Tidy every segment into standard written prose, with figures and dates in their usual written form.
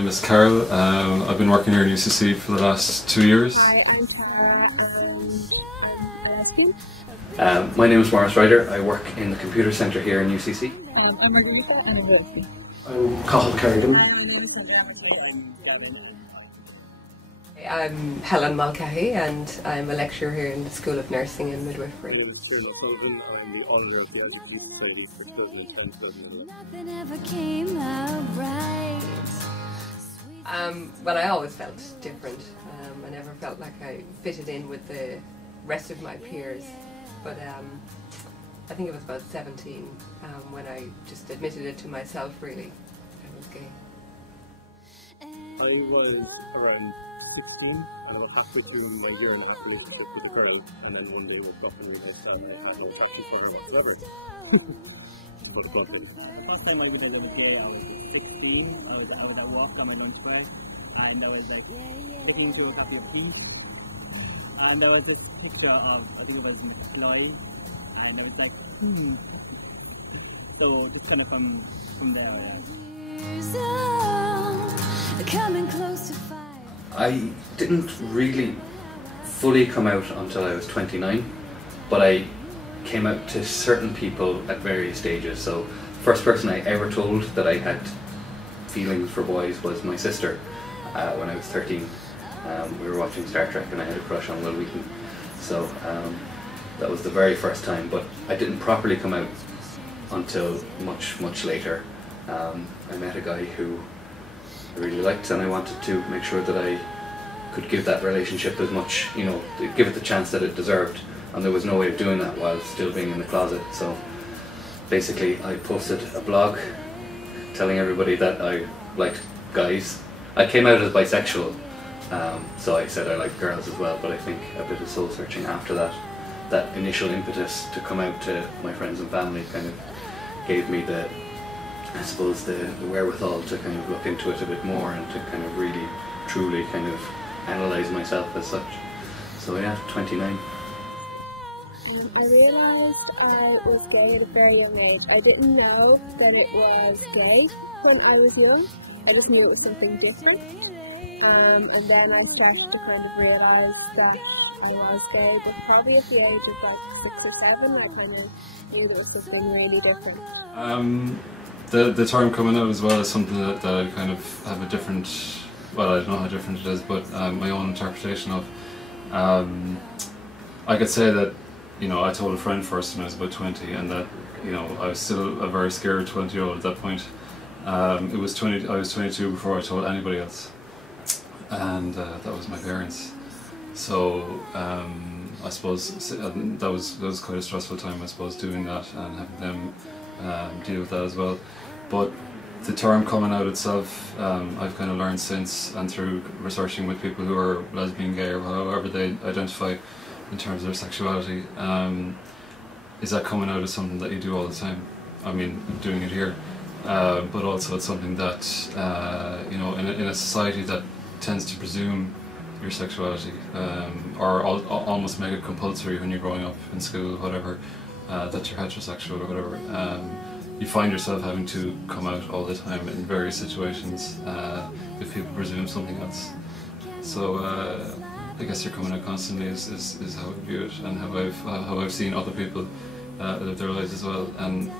name is Carol. I've been working here in UCC for the last 2 years. My name is Morris Ryder. I work in the computer centre here in UCC. I'm Cathal Kerrigan. I'm Helen Mulcahy and I'm a lecturer here in the School of Nursing and Midwifery. Well, I always felt different. I never felt like I fitted in with the rest of my peers. But I think it was about 17 when I just admitted it to myself, really. I was gay. I was around 16 and I was happy to my year and a half relationship with a girl, and then one day I was dropping with this and I had no happy for her whatsoever. But it got me. The first time I was gay, I was 16. I was out at walk on my lunch break and I was like looking into a copy of Peace. And there was this picture of, I think it was Miss Fly, and I was like, So just kind of from there. I didn't really fully come out until I was 29, but I came out to certain people at various stages. So the first person I ever told that I had feelings for boys was my sister when I was 13. We were watching Star Trek and I had a crush on Will Wheaton, so that was the very first time, but I didn't properly come out until much later. I met a guy who I really liked and I wanted to make sure that I could give that relationship as much, give it the chance that it deserved, and there was no way of doing that while still being in the closet. So basically I posted a blog telling everybody that I liked guys. I came out as bisexual. So I said I like girls as well, but I think a bit of soul searching after that initial impetus to come out to my friends and family kind of gave me the wherewithal to kind of look into it a bit more and to kind of really, truly kind of analyse myself as such. So yeah, 29. I realised I was gay at a very young age. I didn't know that it was gay when I was young. I just knew it was something different. And then I started to kind of realise that I was gay, but probably at the age of like 6 or 7, I kind of knew that it was something really different. The term coming out as well is something that I kind of have a different, well, I don't know how different it is, but my own interpretation of. I could say that, I told a friend first when I was about 20, and that, I was still a very scared 20-year-old at that point. I was 22 before I told anybody else. And that was my parents. So I suppose that was quite a stressful time, I suppose, doing that and having them deal with that as well. But the term coming out itself, I've kind of learned since, and through researching with people who are lesbian, gay, or however they identify in terms of their sexuality, is that coming out as something that you do all the time. I mean, doing it here, but also it's something that in a society that tends to presume your sexuality, or almost make it compulsory when you're growing up in school, whatever, that you're heterosexual or whatever. You find yourself having to come out all the time in various situations if people presume something else. So I guess you're coming out constantly is how I view it, and how I've seen other people live their lives as well. And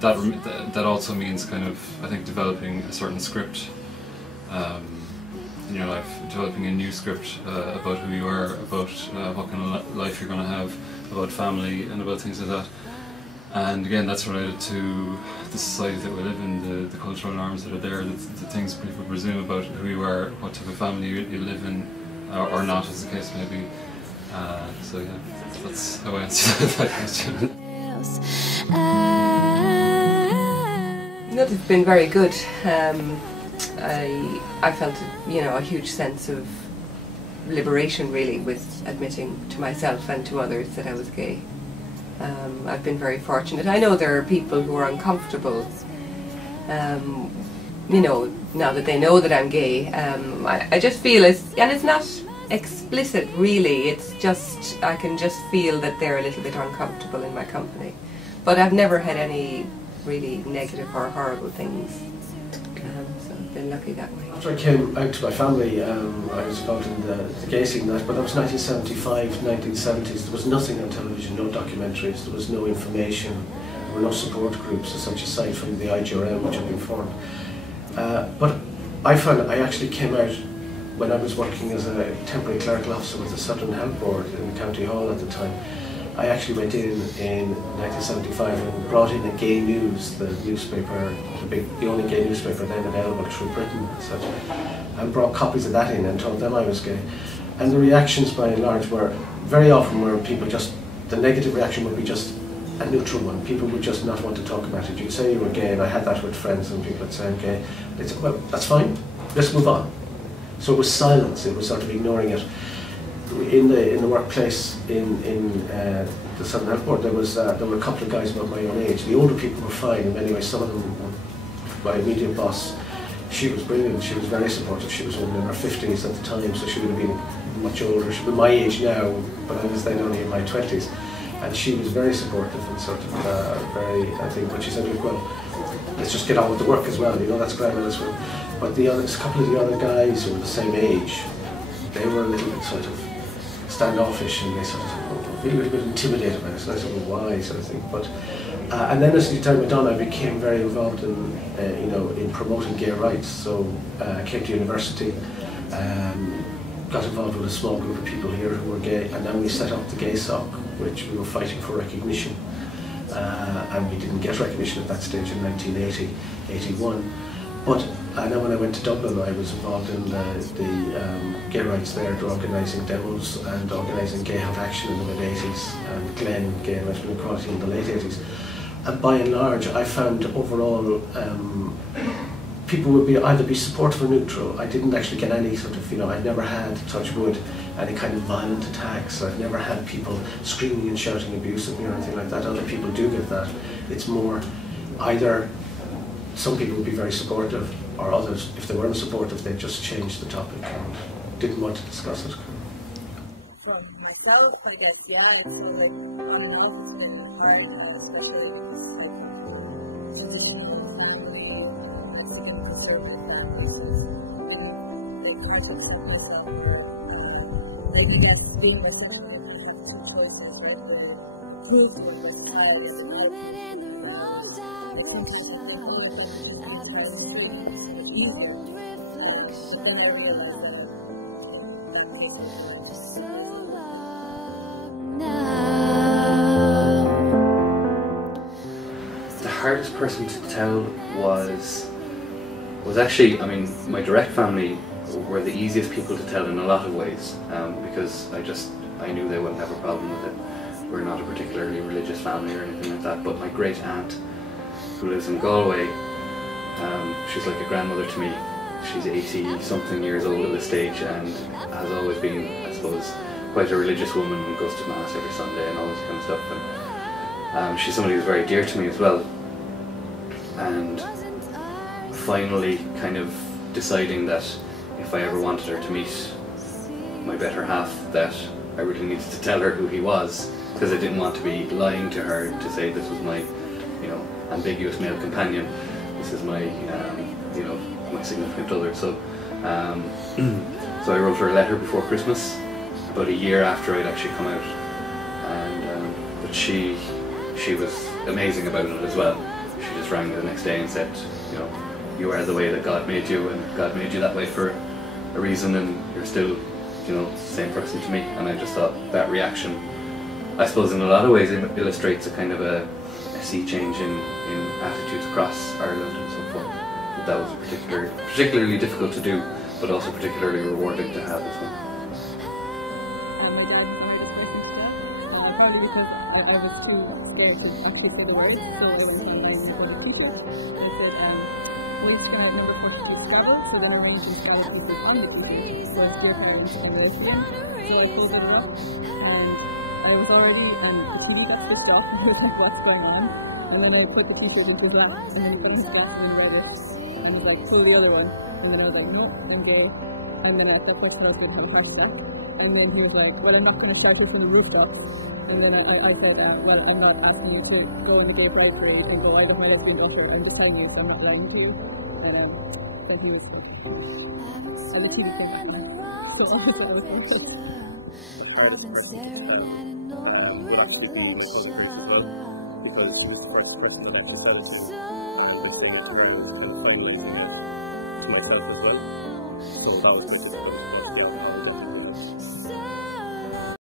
that also means kind of, I think, developing a certain script in your life, developing a new script about who you are, about what kind of life you're going to have, about family and about things like that. And again, that's related to the society that we live in, the cultural norms that are there, the things people presume about who you are, what type of family you live in, or not, as the case may be. So yeah, that's how I answer that question. It's been very good. I felt, a huge sense of liberation, really, with admitting to myself and to others that I was gay. I've been very fortunate. I know there are people who are uncomfortable, now that they know that I'm gay. I just feel and it's not explicit, really, it's just, I can just feel that they're a little bit uncomfortable in my company. But I've never had any really negative or horrible things So I've been lucky that way. After I came out to my family, I was involved in the gay scene, but that was 1975, 1970s. There was nothing on television, no documentaries, there was no information, there were no support groups as such, aside from the IGRM, which had been formed. But I found I actually came out when I was working as a temporary clerical officer with the Southern Health Board in County Hall at the time. I actually went in 1975 and brought in a Gay News, the newspaper, the only gay newspaper then available through Britain and such, and brought copies of that in and told them I was gay. And the reactions by and large were, very often were people just, the negative reaction would be just a neutral one. People would just not want to talk about it. You'd say you were gay, and I had that with friends, and people would say I'm gay. They'd say, well, that's fine, let's move on. So it was silence, it was sort of ignoring it. In the workplace in the Southern Health Board, there were a couple of guys about my own age. The older people were fine in many ways. Some of them, my immediate boss, she was brilliant. She was very supportive. She was only in her 50s at the time, so she would have been much older. She was my age now, but I was then only in my 20s. And she was very supportive and sort of very, I think, what she said, well, let's just get on with the work as well, you know, that's grand as well. But a couple of the other guys who were the same age, they were a little bit sort of standoffish, and they sort of really a little bit intimidated by this. And I said, well, why, sort of thing. But and then as the time went on, I became very involved in you know, in promoting gay rights. So I came to university, got involved with a small group of people here who were gay, and then we set up the Gay Sock, which we were fighting for recognition, and we didn't get recognition at that stage in 1980, 81. But then when I went to Dublin, I was involved in the gay rights there, organising demos and organising gay health action in the mid-80s, and Glen, Gay and Lesbian Equality in the late 80s. And by and large, I found overall people would either be supportive or neutral. I didn't actually get any sort of, you know, I've never had, touch wood, any kind of violent attacks. I've never had people screaming and shouting abuse at me or anything like that. Other people do get that. It's more either some people would be very supportive, or others, if they weren't supportive, they'd just change the topic and didn't want to discuss it. For myself, I guess, yeah, it's sort of on and off, it's been hard now, especially like traditional family, that's even conservative families, and it's hard to accept myself, maybe that's doing myself, I have two choices that were proved with this child, The hardest person to tell was actually, I mean, my direct family were the easiest people to tell in a lot of ways, because I knew they wouldn't have a problem with it. We're not a particularly religious family or anything like that, but my great aunt, who lives in Galway, she's like a grandmother to me. She's 80-something years old at this stage, and has always been, I suppose, quite a religious woman, and goes to Mass every Sunday and all this kind of stuff. And she's somebody who's very dear to me as well. And finally kind of deciding that if I ever wanted her to meet my better half, that I really needed to tell her who he was, because I didn't want to be lying to her to say this was my, you know, ambiguous male companion, this is my, you know, my significant other. So, so I wrote her a letter before Christmas, about a year after I'd actually come out, and but she was amazing about it as well. She just rang me the next day and said, you know, you are the way that God made you, and God made you that way for a reason, and you're still, you know, the same person to me. And I just thought that reaction, I suppose in a lot of ways, it illustrates a kind of a sea change in attitudes across Ireland and so forth. But that was particularly difficult to do, but also particularly rewarding to have as well. What's going on, and then I put the pieces into the ground, and then put them back in the other, and like pull the other one, and then I was like, no, and then at that first part I didn't have a flashback, and then he was like, well, I'm not going to start this in the rooftop, and then I said, well, I'm not asking you to go in the gay side, so you can go either hell or you can go, I'm just telling you, so I'm not lying to you, I've been staring at an old reflection.